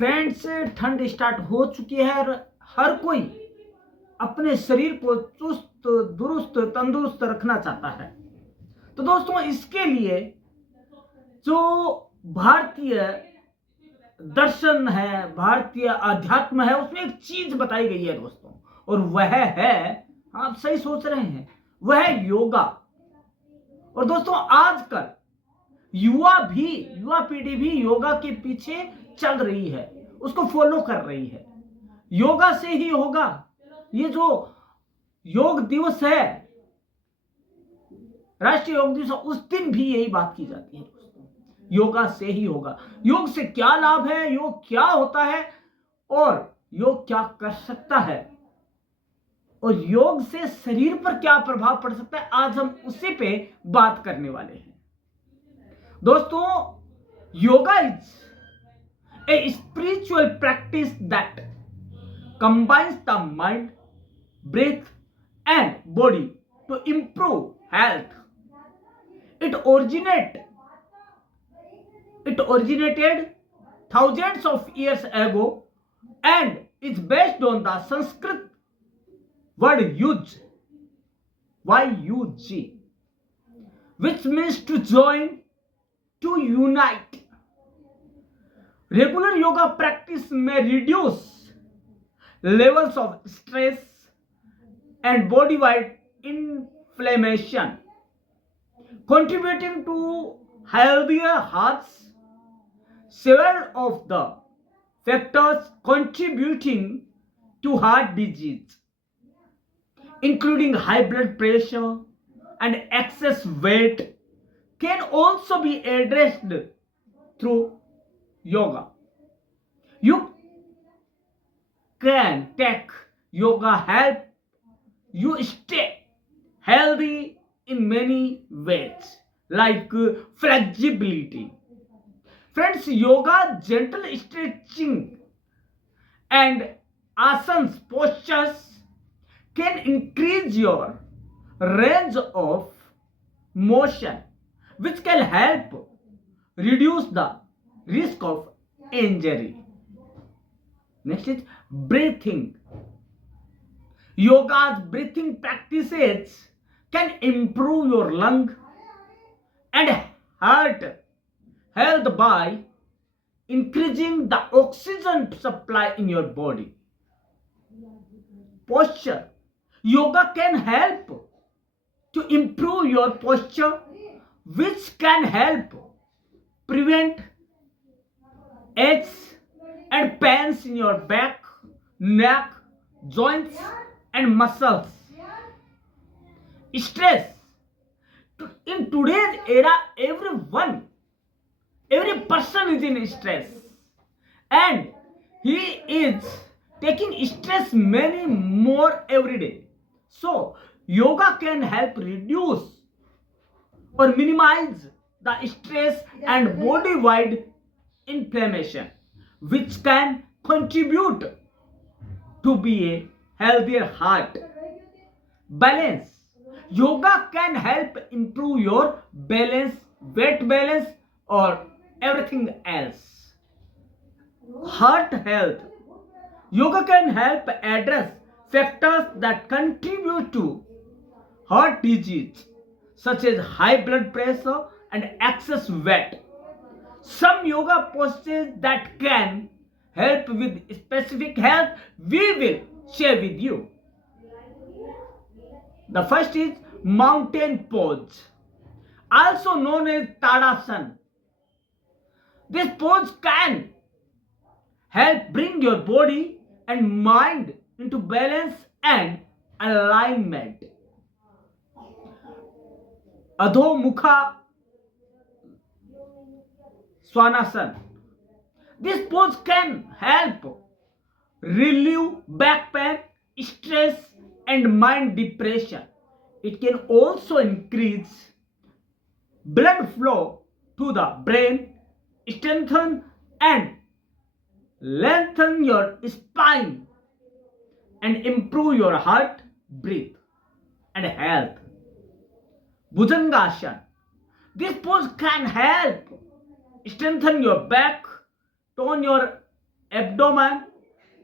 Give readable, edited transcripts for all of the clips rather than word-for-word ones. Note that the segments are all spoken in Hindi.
फ्रेंड्स, ठंड स्टार्ट हो चुकी है और हर कोई अपने शरीर को चुस्त दुरुस्त तंदुरुस्त रखना चाहता है। तो दोस्तों, इसके लिए जो भारतीय दर्शन है, भारतीय अध्यात्म है, उसमें एक चीज बताई गई है दोस्तों, और वह है, आप सही सोच रहे हैं, वह है योगा। और दोस्तों, आजकल युवा पीढ़ी भी योगा के पीछे चल रही है, उसको फॉलो कर रही है। योगा से ही होगा। ये जो योग दिवस है, राष्ट्रीय योग दिवस, उस दिन भी यही बात की जाती है दोस्तों, योगा से ही होगा। योग से क्या लाभ है, योग क्या होता है और योग क्या कर सकता है, और योग से शरीर पर क्या प्रभाव पड़ सकता है, आज हम उसी पे बात करने वाले हैं दोस्तों। Yoga is a spiritual practice that combines the mind, breath and body to improve health. It originated thousands of years ago and is based on the Sanskrit word yuj, Y-U-G, which means to join, to unite. Regular yoga practice may reduce levels of stress and body-wide inflammation, contributing to healthier hearts. Several of the factors contributing to heart disease, including high blood pressure and excess weight, can also be addressed through yoga. You can take yoga help you stay healthy in many ways, like flexibility. Friends, yoga, gentle stretching and asanas postures can increase your range of motion, which can help reduce the risk of injury. Next is breathing. Yoga's breathing practices can improve your lung and heart health by increasing the oxygen supply in your body. Posture. Yoga can help to improve your posture, which can help prevent aches and pains in your back, neck, joints and muscles. Stress. In today's era, every person is in stress, and he is taking stress many more every day. So yoga can help reduce or minimize the stress and body wide inflammation, which can contribute to be a healthier heart. Balance. Yoga can help improve your balance, weight balance or everything else. Heart health. Yoga can help address factors that contribute to heart disease, such as high blood pressure and excess weight. Some yoga postures that can help with specific health we will share with you. The first is mountain pose, also known as Tadasana. This pose can help bring your body and mind into balance and alignment. Adho Mukha Svanasana. This pose can help relieve back pain, stress and mind depression. It can also increase blood flow to the brain, strengthen and lengthen your spine and improve your heart, breath and health. Bhujangasana. This pose can help strengthen your back, tone your abdomen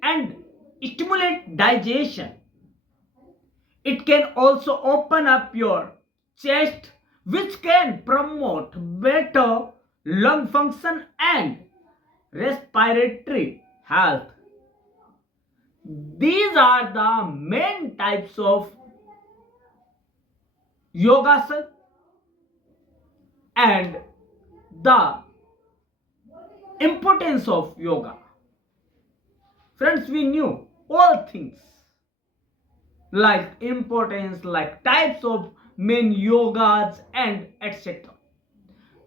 and stimulate digestion. It can also open up your chest, which can promote better lung function and respiratory health. These are the main types of yogasana and the importance of yoga. Friends, we knew all things like importance, like types of main yogas and etc.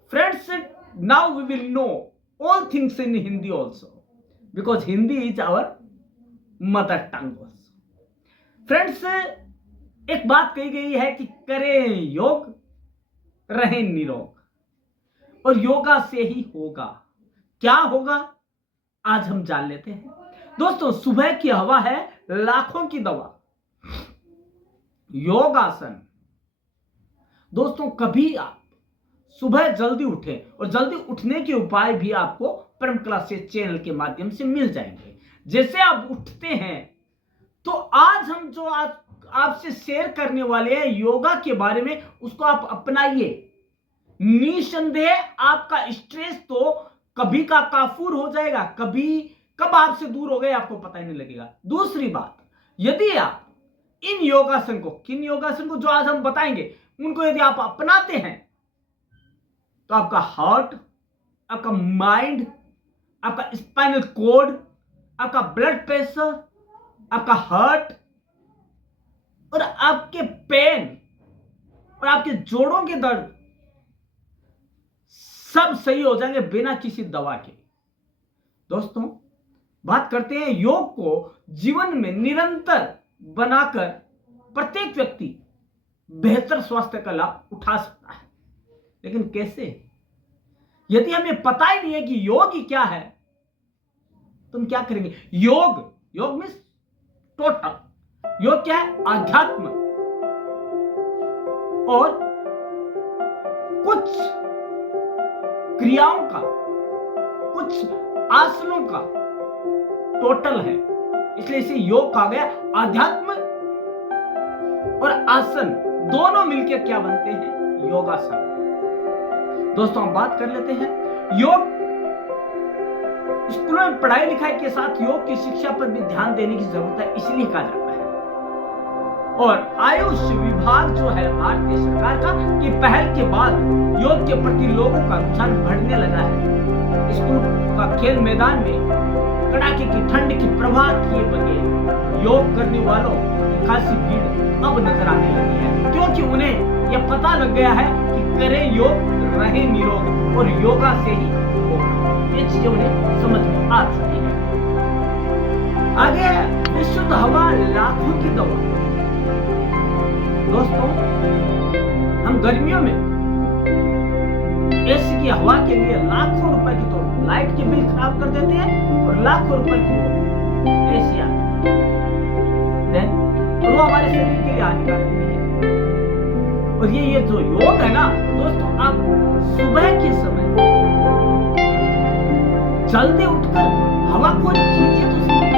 Friends, now we will know all things in Hindi also, because Hindi is our mother tongue also. Friends, एक बात कही गई है कि करें योग रहें निरोग, और योगा से ही होगा। क्या होगा आज हम जान लेते हैं। दोस्तों, सुबह की हवा है लाखों की दवा। योगासन। दोस्तों, कभी आप सुबह जल्दी उठें, और जल्दी उठने के उपाय भी आपको परम क्लासेस चैनल के माध्यम से मिल जाएंगे। जैसे आप उठते हैं, तो आज हम जो आज आपसे शेयर करने वाले हैं योगा के बारे में, उसको आप अपनाइए। निसंदेह आपका स्ट्रेस तो कभी का काफूर हो जाएगा, कभी कब आपसे दूर हो गए आपको पता ही नहीं लगेगा। दूसरी बात, यदि आप इन योगासन को, किन योगासन को जो आज हम बताएंगे, उनको यदि आप अपनाते हैं, तो आपका हार्ट, आपका माइंड, आपका स्पाइनल कॉर्ड, आपका ब्लड प्रेशर, आपका हार्ट और आपके पेन और आपके जोड़ों के दर्द सब सही हो जाएंगे बिना किसी दवा के। दोस्तों, बात करते हैं योग को जीवन में निरंतर बनाकर प्रत्येक व्यक्ति बेहतर स्वास्थ्य का लाभ उठा सकता है। लेकिन कैसे? यदि हमें पता ही नहीं है कि योग ही क्या है, तुम क्या करेंगे? योग मीन्स टोटल। योग क्या है? आध्यात्म और कुछ क्रियाओं का, कुछ आसनों का टोटल है, इसलिए इसे योग कहा गया। आध्यात्म और आसन दोनों मिलकर क्या बनते हैं? योगासन। दोस्तों, हम बात कर लेते हैं योग। स्कूलों में पढ़ाई लिखाई के साथ योग की शिक्षा पर भी ध्यान देने की जरूरत है, इसलिए कहा जाता है। और आयुष विभाग जो है भारतीय सरकार का, की पहल के बाद योग के प्रति लोगों का रुझान बढ़ने लगा है। स्कूल का खेल मैदान में कड़ाके की ठंड की प्रभाव किए बगैर योग करने वालों की खासी भीड़ अब नजर आने लगी है, क्योंकि उन्हें यह पता लग गया है कि करें योग रहे निरोग, और योगा से ही होगा। ये चीजें उन्हें समझ में आ चुकी है। आगे है विशुद्ध हवा लाखों की दवा। दोस्तों, हम गर्मियों में एसी की हवा के लिए लाखों रुपए की तो लाइट के बिल खराब कर देते हैं, और लाखों रुपए की एसी आती है, और वो हमारे शरीर के लिए हानिकारक नहीं है। और ये जो योग है ना दोस्तों, आप सुबह के समय जल्दी उठकर हवा को खींचिए तो सही,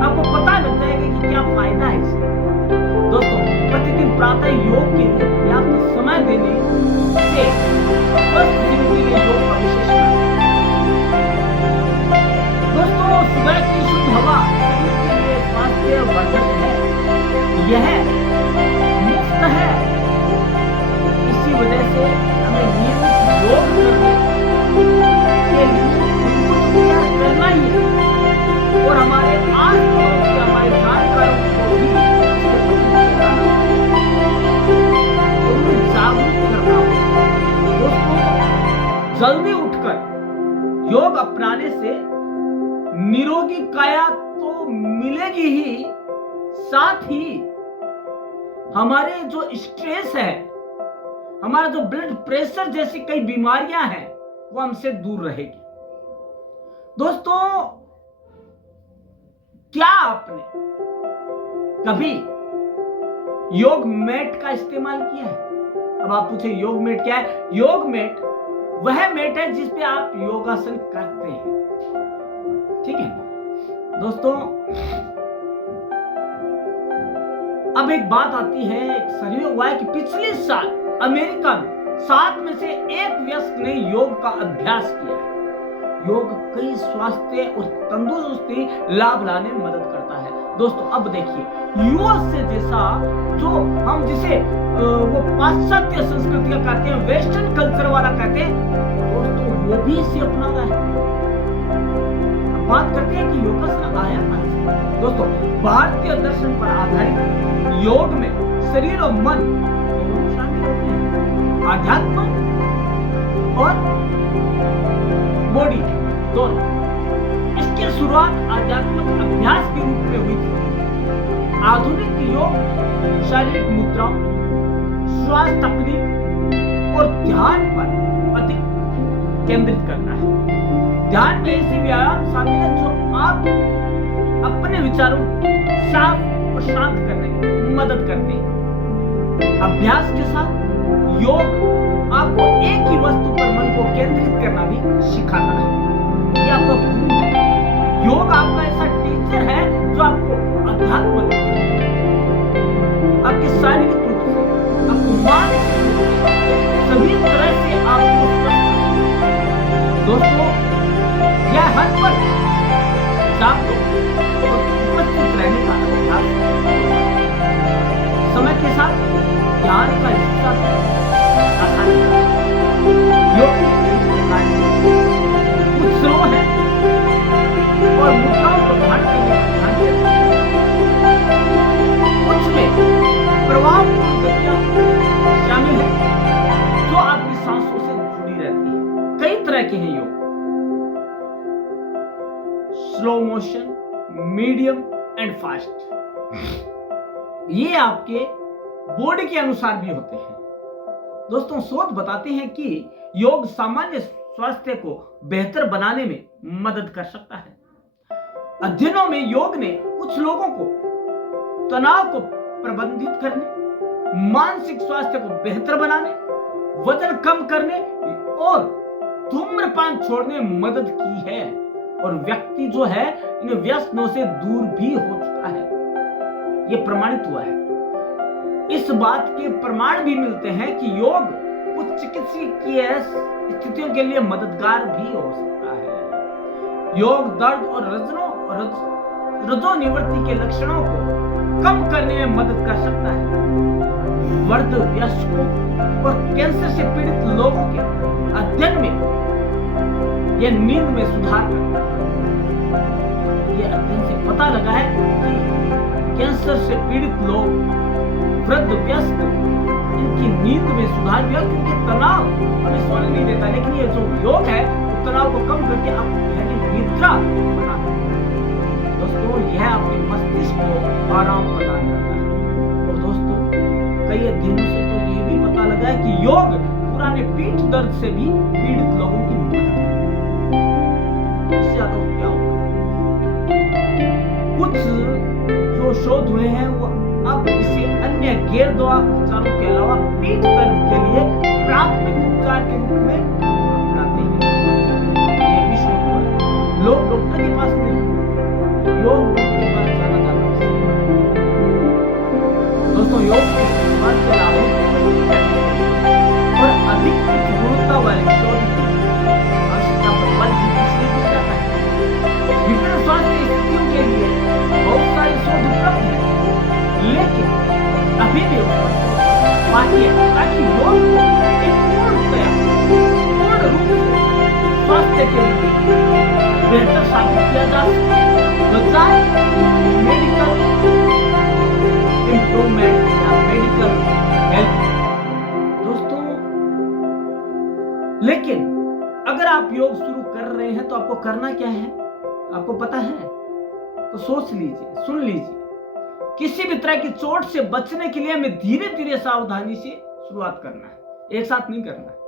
आपको पता लग जाएगा कि क्या फायदा है इसका। दोस्तों, प्रतिदिन प्रातः योग के लिए पर्याप्त समय देने से स्वस्थ जिंदगी के योग का विशेष महत्व है। दोस्तों, सुबह की शुद्ध हवा शरीर के लिए स्वास्थ्य वर्धक है, यह मुफ्त है। इसी वजह से हमें नियमित योग करने के लिए करना ही है, और हमारे आस पड़ोस के हमारे जानकारों को भी जागरूक करना होगा। दोस्तों, जल्दी उठकर योग अपनाने से निरोगी काया तो मिलेगी ही, साथ ही हमारे जो स्ट्रेस है, हमारा जो ब्लड प्रेशर जैसी कई बीमारियां हैं, वो हमसे दूर रहेगी। दोस्तों, क्या आपने कभी योग मैट का इस्तेमाल किया है? अब आप पूछे योग मैट क्या है? योग मैट वह मैट है जिस पे आप योगासन करते हैं, ठीक है। दोस्तों, अब एक बात आती है, एक सर्वे हुआ है कि पिछले साल अमेरिका में 7 में से 1 वयस्क ने योग का अभ्यास किया है। योग कई स्वास्थ्य और तंदुरुस्ती लाभ लाने में मदद करता है। दोस्तों, अब देखिए, यूएस से जैसा जो हम जिसे वो पाश्चात्य संस्कृति का कहते हैं, वेस्टर्न कल्चर वाला कहते हैं, दोस्तों वो भी इसे अपना रहा है। बात करते हैं कि योगासन आया कहां से। दोस्तों, भारतीय दर्शन पर आधारित योग में शरीर और मन दोनों शामिल होते हैं, आध्यात्म और बॉडी दोनों। इसकी शुरुआत आध्यात्मिक अभ्यास के रूप में हुई थी। आधुनिक योग शारीरिक मुद्राओं, श्वास तकनीक और ध्यान पर अधिक केंद्रित करता है। ध्यान में ऐसे व्यायाम शामिल है जो आप अपने विचारों साफ और शांत करने में मदद करते हैं। अभ्यास के साथ योग आपको एक ही वस्तु पर मन को केंद्रित करना भी सिखाता है। ये आपका गुरु है। योग आपका ऐसा टीचर है जो आपको अध्यात्म रूप से, आपके शारीरिक रूप से, आपको मानसिक रूप से, सभी तरह से आपको दोस्तों यह हर पल आपको उपस्थित रहने का अभ्यास समय के साथ ज्ञान का हिस्सा आसानी योग कुछ स्लो है और मुद्राओं को धारण करने का ध्यान देता है। कुछ में प्रभावपूर्ण गतियां शामिल है जो आपकी सांसों से जुड़ी रहती है। कई तरह के हैं योग, slow motion, medium and fast. ये आपके बॉडी के अनुसार भी होते हैं। दोस्तों, शोध बताते हैं कि योग सामान्य स्वास्थ्य को बेहतर बनाने में मदद कर सकता है। अध्ययनों में योग ने कुछ लोगों को तनाव को प्रबंधित करने, मानसिक स्वास्थ्य को बेहतर बनाने, वजन कम करने और धूम्रपान छोड़ने में मदद की है। और व्यक्ति जो है इन व्यसनों से दूर भी हो चुका है। यह प्रमाणित हुआ है। इस बात के प्रमाण भी मिलते हैं कि योग कुछ चिकित्सीय स्थितियों के लिए मददगार भी हो सकता है। योग दर्द और रजोनिवृत्ति के लक्षणों को कम करने में मदद कर सकता है। वृद्ध वयस्कों और कैंसर से पीड़ित लोगों के अध्ययन में यह नींद में सुधार करता है। यह अध्ययन से पता लगा है कि कैंसर से पीड़ित लोग, वृद्ध वयस्क, इनकी नींद में सुधार भी है क्योंकि तनाव हमें सोने नहीं देता। लेकिन ये जो योग है वो तनाव को कम करके आपको गहरी निद्रा बनाता है। दोस्तों, यह आपके मस्तिष्क को आराम प्रदान करता है। और दोस्तों, कई अध्ययनों से तो ये भी पता लगा है कि योग पुराने पीठ दर्द से भी पीड़ित लोगों की मदद करता है। इससे ज्यादा क्या होगा? कुछ जो शोध हुए हैं वो अब इसे अन्य गैर दवा उपचारों के अलावा पीठ दर्द के लिए प्राथमिक उपचार के रूप में अपनाते हैं। ये भी शोध हुआ है। लोग डॉक्टर के पास नहीं, योग के पास जाना चाहते हैं। दोस्तों, योग के स्वास्थ्य लाभों और अधिक गुणवत्ता वाले शोध की आवश्यकता पर बल भी इसलिए दिया जाता है। विभिन्न स्वास्थ्य स्थितियों के लिए बहुत सारे शोध उपलब्ध हैं, लेकिन अभी भी बाकी है ताकि योग को एक पूर्ण रूप से स्वास्थ्य के लिए बेहतर साबित किया जा सके, बजाय मेडिकल इंप्रूवमेंट या मेडिकल हेल्प। दोस्तों, लेकिन अगर आप योग शुरू कर रहे हैं तो आपको करना क्या है, आपको पता है? तो सोच लीजिए, सुन लीजिए। किसी भी तरह की चोट से बचने के लिए हमें धीरे धीरे सावधानी से शुरुआत करना है, एक साथ नहीं करना है।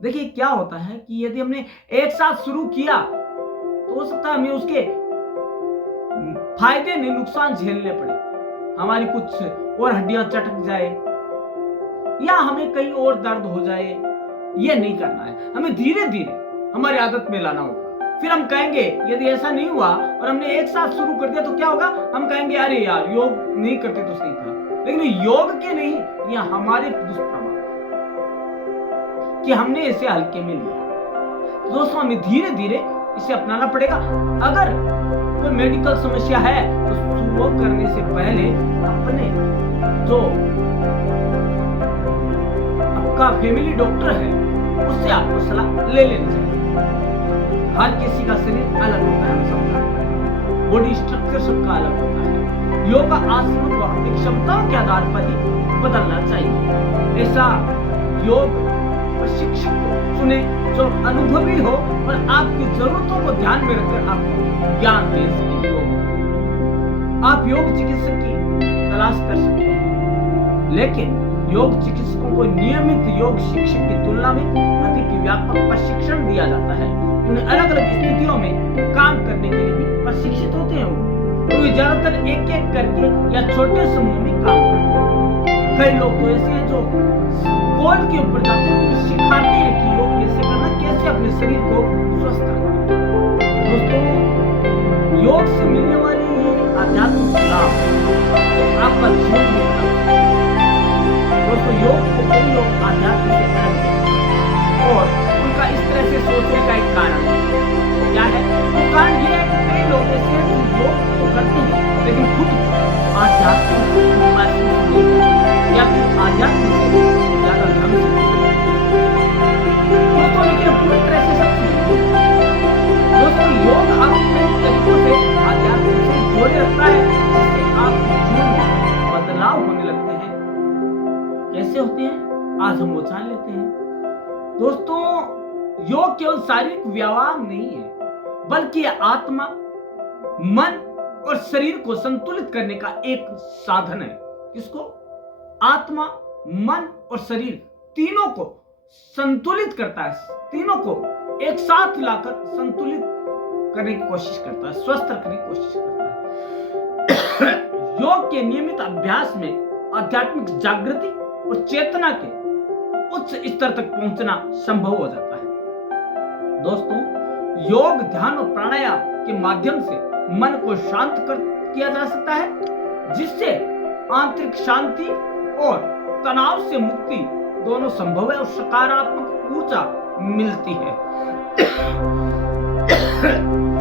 देखिए क्या होता है कि यदि हमने एक साथ शुरू किया तो हो सकता है हमें उसके फायदे नहीं नुकसान झेलने पड़े। हमारी कुछ और हड्डियां चटक जाए या हमें कहीं और दर्द हो जाए। यह नहीं करना है, हमें धीरे धीरे हमारी आदत में लाना होगा। फिर हम कहेंगे यदि ऐसा नहीं हुआ और हमने एक साथ शुरू कर दिया तो क्या होगा, हम कहेंगे अरे यार योग नहीं करते तो सही था। लेकिन योग के नहीं, यह हमारे दुष्प्रभाव कि हमने इसे हल्के में लिया। दोस्तों हमें धीरे धीरे इसे अपनाना पड़ेगा। अगर कोई मेडिकल समस्या है तो शुरू करने से पहले अपने जो आपका फैमिली डॉक्टर है उससे आपको सलाह ले लेनी चाहिए। हर किसी का शरीर अलग होता है, सबका बॉडी स्ट्रक्चर सबका अलग होता है। योगा आसनों को अपनी क्षमताओं के आधार पर ही बदलना चाहिए। ऐसा योग प्रशिक्षक को चुने जो अनुभवी हो और आपकी जरूरतों को ध्यान में रखकर आपको ज्ञान दे सके। आप योग चिकित्सक की तलाश कर सकते हैं, लेकिन योग चिकित्सकों को नियमित योग शिक्षक की तुलना में अधिक व्यापक प्रशिक्षण दिया जाता है। उन्हें अलग अलग स्थितियों में काम करने के लिए भी प्रशिक्षित होते हैं। वो ज्यादातर एक एक करके या छोटे समूह में काम करते हैं। कई लोग तो ऐसे हैं जो कॉल के ऊपर जाते हैं, सिखाते हैं कि योग कैसे करना, कैसे अपने शरीर को स्वस्थ रखना। दोस्तों योग से मिलने वाले ये आध्यात्मिक लाभ आपका जीवन में, दोस्तों योग को कई लोग आध्यात्म से अलग और उनका इस तरह से सोचने का एक कारण क्या है? वो कारण ये है कि कई लोग ऐसे हैं जो योग तो करते हैं लेकिन खुद आध्यात्म महसूस नहीं करते या फिर आध्यात्म से ज्यादा धर्म से दोस्तों, लेकिन पूरी तरह से सब दोस्तों योग आपको तरीकों से आध्यात्म से जोड़े रखता है, जिससे आपके जीवन में बदलाव होने लगते हैं। कैसे होते हैं आज हम वो जान लेते हैं। दोस्तों योग केवल शारीरिक व्यायाम नहीं है, बल्कि यह आत्मा, मन और शरीर को संतुलित करने का एक साधन है। इसको आत्मा, मन और शरीर तीनों को संतुलित करता है, तीनों को एक साथ लाकर संतुलित करने की कोशिश करता है, स्वस्थ रखने की कोशिश करता है। योग के नियमित अभ्यास में आध्यात्मिक जागृति और चेतना के उच्च स्तर तक पहुंचना संभव हो जाता है। दोस्तों योग, ध्यान और प्राणायाम के माध्यम से मन को शांत किया जा सकता है, जिससे आंतरिक शांति और तनाव से मुक्ति दोनों संभव है और सकारात्मक ऊर्जा मिलती है।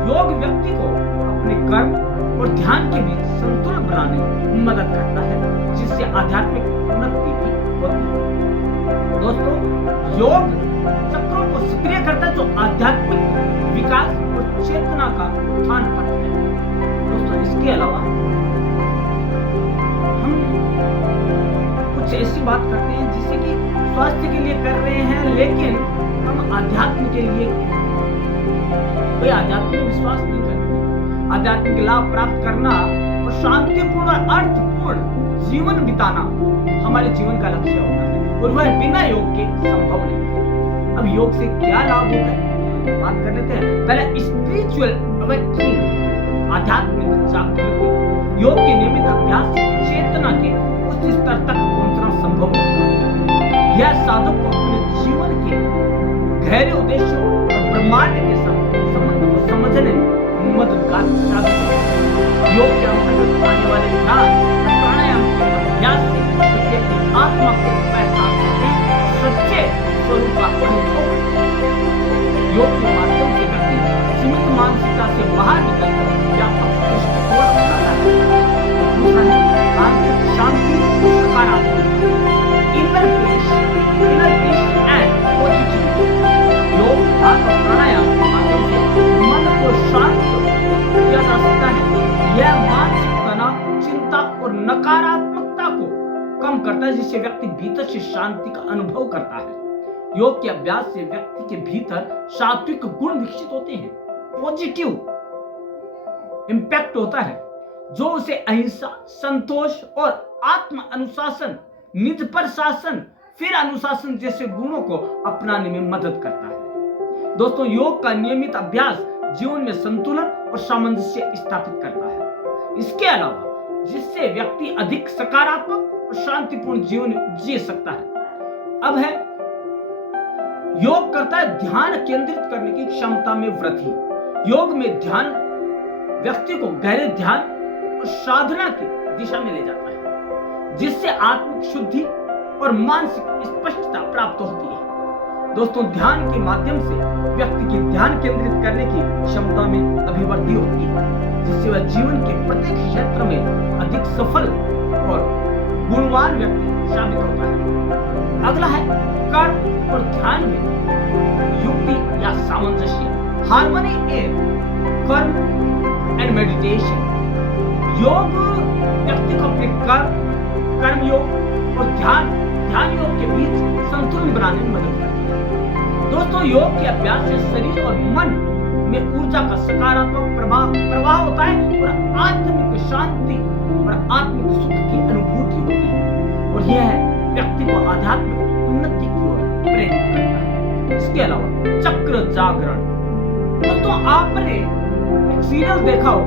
योग व्यक्ति को अपने कर्म और ध्यान के बीच संतुलन बनाने में मदद करता है, जिससे आध्यात्मिक उन्नति भी होती है। दोस्तों योग चक्रों को सक्रिय करता है, जो आध्यात्मिक विकास और चेतना का उत्थान करता है। दोस्तों इसके अलावा हम कुछ ऐसी बात करते हैं जिससे कि स्वास्थ्य के लिए कर रहे हैं, लेकिन हम आध्यात्म के लिए कोई आध्यात्मिक विश्वास नहीं करते। आध्यात्मिक लाभ प्राप्त करना और शांतिपूर्ण और अर्थपूर्ण जीवन बिताना हमारे जीवन का लक्ष्य होता है, और वह बिना योग के संभव नहीं है। अब योग से क्या लाभ होता है बात कर लेते हैं। पहले स्पिरिचुअल अवेकनिंग, आध्यात्मिक जागृति। योग के नियमित अभ्यास से चेतना के उच्च स्तर तक पहुंचना संभव होता है। यह साधक को अपने जीवन के गहरे उद्देश्यों और ब्रह्मांड के साथ संबंध को समझने में मददगार साबित होता है। योग के अंतर्गत आने वाले ध्यान और प्राणायाम के अभ्यास से व्यक्ति अपनी आत्मा को पहचान सकते हैं, सच्चे स्वरूप का अनुभव करते हैं। योग के माध्यम से व्यक्ति सीमित मानसिकता से बाहर निकलकर व्यापक दृष्टिकोण अपनाता है। दूसरा है आंतरिक शांति और सकारात्मकता, इनर पीस एंड पॉजिटिविटी। योग, ध्यान और प्राणायाम के माध्यम से मन को शांत किया जा सकता है। यह मानसिक तनाव, चिंता और नकारात्मकता को कम करता है, जिससे व्यक्ति भीतर से शांति का अनुभव करता है। योग के अभ्यास से व्यक्ति के भीतर सात्विक गुण विकसित होते हैं, पॉजिटिव इंपैक्ट होता है, जो उसे अहिंसा, संतोष और आत्म अनुशासन, निज पर शासन, फिर अनुशासन जैसे गुणों को अपनाने में मदद करता है। दोस्तों योग का नियमित अभ्यास जीवन में संतुलन और सामंजस्य स्थापित करता है। इसके अलावा जिससे व्यक्ति अधिक सकारात्मक और शांतिपूर्ण जीवन जी सकता है। अब है योग करता है ध्यान केंद्रित करने की क्षमता में वृद्धि। योग में ध्यान व्यक्ति को गहरे ध्यान और साधना की दिशा में ले जाता है, जिससे आत्मिक शुद्धि और मानसिक स्पष्टता प्राप्त होती है। दोस्तों, ध्यान के माध्यम से व्यक्ति की ध्यान केंद्रित करने की क्षमता में अभिवृद्धि होती है, जिससे वह जीवन के प्रत्येक क्षेत्र में अधिक सफल और गुणवान व्यक्ति साबित होता है। अगला है कर्म और ध्यान में युक्ति या सामंजस्य, हार्मनी इन कर्म एंड मेडिटेशन। योग व्यक्ति को अपने कर्म योग और ध्यान योग के बीच संतुलन बनाने में मदद करता है। दोस्तों, योग के अभ्यास से शरीर और मन में ऊर्जा का सकारात्मक प्रवाह होता है और आत्मिक शांति और आत्मिक सुख की अनुभूति होती है, और यह व्यक्ति को आध्यात्मिक उन्नति की ओर प्रेरित करता है। इसके अलावा चक्र जागरण। दोस्तों, आपने एक सीरियल देखा हो,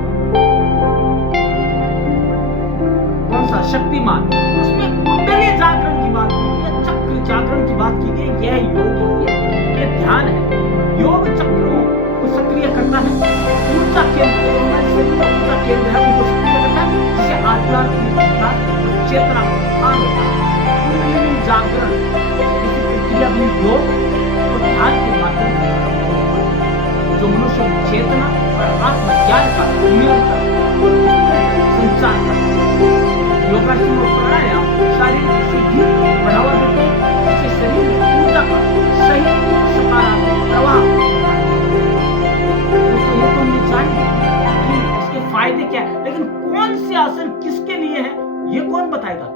कौन सा, शक्तिमान, उसमें कुंडली जागरण की बात की गई है, चक्र जागरण की बात की गई। यह योग है, यह ध्यान है। योग चक्रों को सक्रिय करता है, ऊर्जा केंद्र ऊर्जा केंद्र है उनको सक्रिय करता है, जिससे आध्यात्मिक और चेतना को उत्थान होता है। कुंडली जागरण जैसी प्रक्रिया भी योग और ध्यान के माध्यम से संभव होता है, जो मनुष्य की चेतना और आत्मज्ञान का निरंतर संचार करता है। योगासन और प्राणायाम शारीरिक शुद्धि बढ़ावा देते हैं, जिससे शरीर में ऊर्जा का सही सकारात्मक प्रवाह होता है। दोस्तों, ये तो हमने जान लिया कि इसके फायदे क्या है, लेकिन कौन से आसन किसके लिए है ये कौन बताएगा?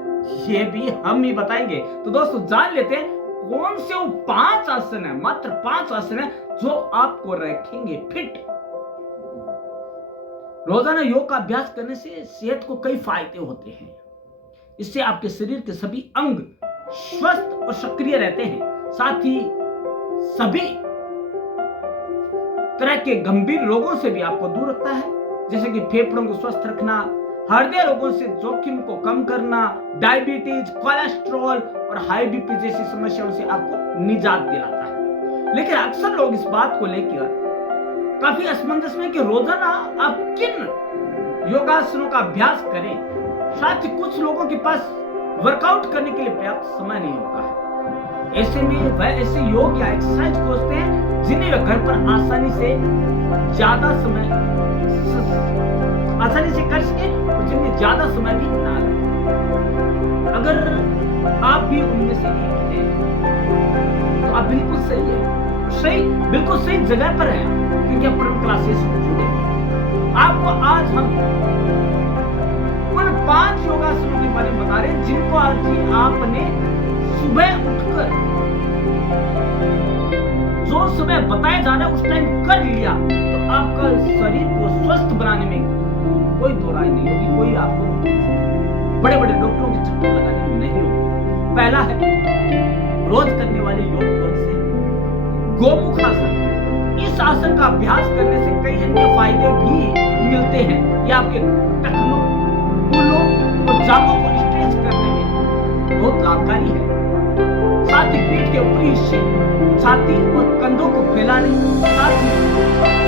ये भी हम ही बताएंगे। तो दोस्तों, जान लेते हैं कौन से वो 5 आसन है, मात्र 5 आसन है जो आपको रखेंगे फिट। रोजाना योग का अभ्यास करने से सेहत को कई फायदे होते हैं। इससे आपके शरीर के सभी अंग स्वस्थ और सक्रिय रहते हैं, साथ ही सभी तरह के गंभीर रोगों से भी आपको दूर रखता है, जैसे कि फेफड़ों को स्वस्थ रखना, हृदय रोगों से जोखिम को कम करना, डायबिटीज, कोलेस्ट्रॉल और हाई बीपी जैसी समस्याओं से आपको निजात दिलाता है। लेकिन अक्सर लोग इस बात को लेकर काफी असमंजस में कि रोजाना आप किन योगासनों का अभ्यास करें। साथ ही कुछ लोगों के पास वर्कआउट करने के लिए पर्याप्त समय नहीं होता है। ऐसे में वह ऐसे योग या एक्सरसाइज खोजते हैं जिन्हें वह घर पर आसानी से कर सके और जिनमें ज्यादा समय भी ना लगे। अगर आप भी उनमें से एक हैं तो आप बिल्कुल बिल्कुल सही जगह पर हैं, क्योंकि आप परम क्लासेस से जुड़े हैं। आपको आज हम उन 5 योगासनों के बारे में बता रहे हैं जिनको आज आपने सुबह उठकर जो सुबह बताया जा रहा है उस टाइम कर लिया तो आपका शरीर को स्वस्थ बनाने में कोई दो राय नहीं होगी, कोई आपको बड़े बड़े डॉक्टरों के चक्कर लगाने में नहीं होगी। पहला है रोज करने वाले योग कौन से? गोमुख आसन। इस आसन का अभ्यास करने से कई अन्य फायदे भी मिलते हैं। यह आपके टखनों, कूलों और जांघों को स्ट्रेच करने में बहुत लाभकारी है। साथ ही पीठ के ऊपरी हिस्से, छाती और कंधों को फैलाने, साथ ही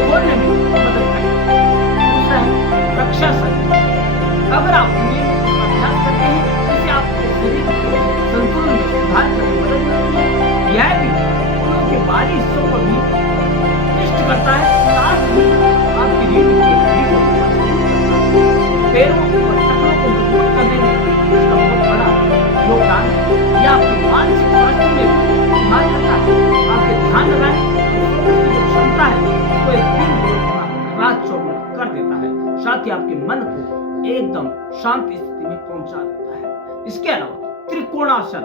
खोलने में मदद करेगा। दूसरा है वृक्षासन। अगर आप नियमित अभ्यास करते हैं जिससे आपके शरीर के संतुलन में सुधार करने में मदद करती है। यह भी कूलों के बाहरी हिस्सों को भी टेस्ट करता है, साथ ही आपकी रीढ़ की हड्डी को पैरों और टखनों को मजबूत करने में इसका बहुत बड़ा योगदान है। यह आपके मानसिक स्वास्थ्य में सुधार करता है। आपके ध्यान लगाने की जो क्षमता है उसको एक दिन रात चौगुना कर देता है। साथ ही आपके मन को एकदम शांत स्थिति में पहुंचा देता है। इसके अलावा त्रिकोणासन।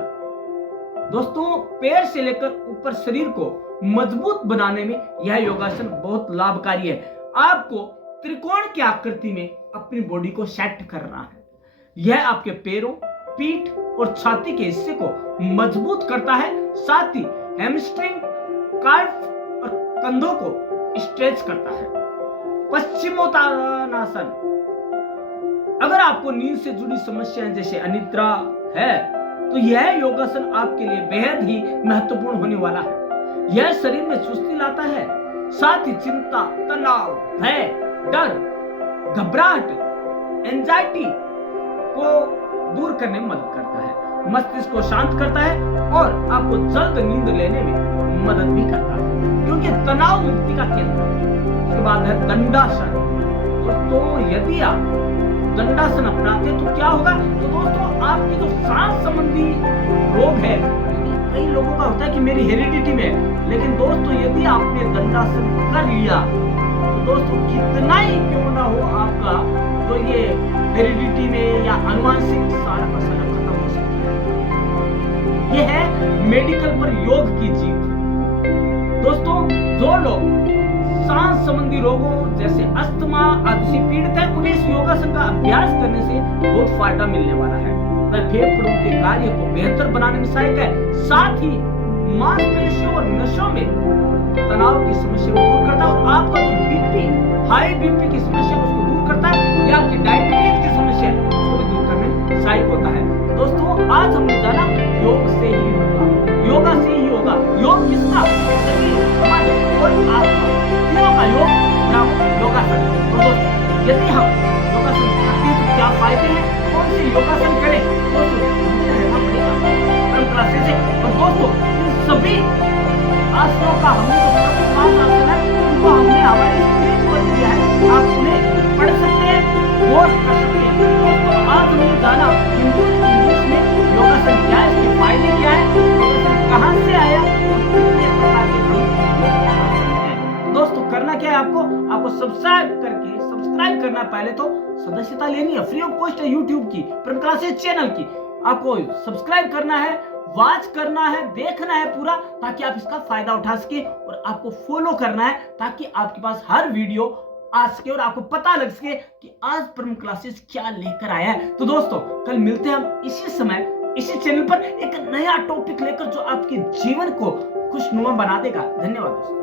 दोस्तों, पैर से लेकर ऊपर शरीर को मजबूत बनाने में यह योगासन बहुत लाभकारी है। आपको त्रिकोण की आकृति में अपनी बॉडी को सेट करना है। यह आपके पैरों, पीठ और छाती के हिस्से को मजबूत करता है, साथ ही हैमस्ट्रिंग, काल्फ और कंधों को स्ट्रेच करता है। पश्चिमोत्तानासन। अगर आपको नींद से जुड़ी समस्याएं जैसे अनिद्रा है तो यह योगासन आपके लिए बेहद ही महत्वपूर्ण होने वाला है। यह शरीर में सुस्ती लाता है साथ ही चिंता, तनाव, भय, डर, घबराहट, एंजाइटी को दूर करने में मदद करता है, मस्तिष्क को शांत करता है और आपको जल्द नींद लेने में मदद भी करता है, क्योंकि तनाव मुक्ति का केंद्र है। उसके बाद है दंडासन। दोस्तों यदि आप दंडासन अपनाते हैं तो क्या होगा? तो दोस्तों आपकी जो सांस संबंधी रोग है, कई लोगों का होता है कि मेरी हेरिडिटी में है, लेकिन दोस्तों यदि आपने दंडासन कर लिया तो दोस्तों कितना ही क्यों ना हो आपका तो ये हेरिडिटी में या अनुवांशिक सारा का सारा खत्म हो सकता है। ये है मेडिकल पर योग की जीत। दोस्तों जो लोग सांस संबंधी रोगों जैसे अस्थमा आदि से पीड़ित है, उन्हें इस योगासन का अभ्यास करने से बहुत फायदा मिलने वाला है। वह फेफड़ों के कार्य को बेहतर बनाने में सहायक है, साथ ही मांसपेशियों और नसों में तनाव की समस्या को दूर करता है और आपका जो बीपी, हाई बीपी की समस्या उसको दूर करता है या आपकी डायबिटीज की समस्या उसको भी दूर करने में सहायक होता है। दोस्तों आज हमने जाना योग से ही होगा, योगा से ही होगा। योग किसका? शरीर, मन और आत्मा तीनों का योग या योगासन। तो दोस्तों यदि हम योगासन करते हैं तो क्या फायदे हैं, कौन से योगासन करें? दोस्तों रहना पड़ेगा परम क्लासेस से। और दोस्तों इन सभी आसनों का हमने जो 5 आसन है उनको हमने हमारे स्क्रीन पर दिया है, आप उन्हें पढ़ सकते हैं, गौर कर सकते हैं। दोस्तों आज हमने जाना हिंदी इंग्लिश में योगासन क्या है, इसके फायदे क्या है, योगासन कहाँ से आया और कितने प्रकार के योगासन हैं। दोस्तों करना क्या है आपको सब्सक्राइब करना। पहले तो सदस्यता लेनी है, फ्री ऑफ कॉस्ट है यूट्यूब की परम क्लासेस चैनल की। आपको सब्सक्राइब करना है, वॉच करना है, देखना है पूरा, ताकि आप इसका फायदा उठा सके, और आपको फॉलो करना है ताकि आपके पास हर वीडियो आ सके और आपको पता लग सके कि आज परम क्लासेस क्या लेकर आया है। तो दोस्तों कल मिलते हैं हम इसी समय इसी चैनल पर एक नया टॉपिक लेकर जो आपके जीवन को खुशनुमा बना देगा। धन्यवाद दोस्तों।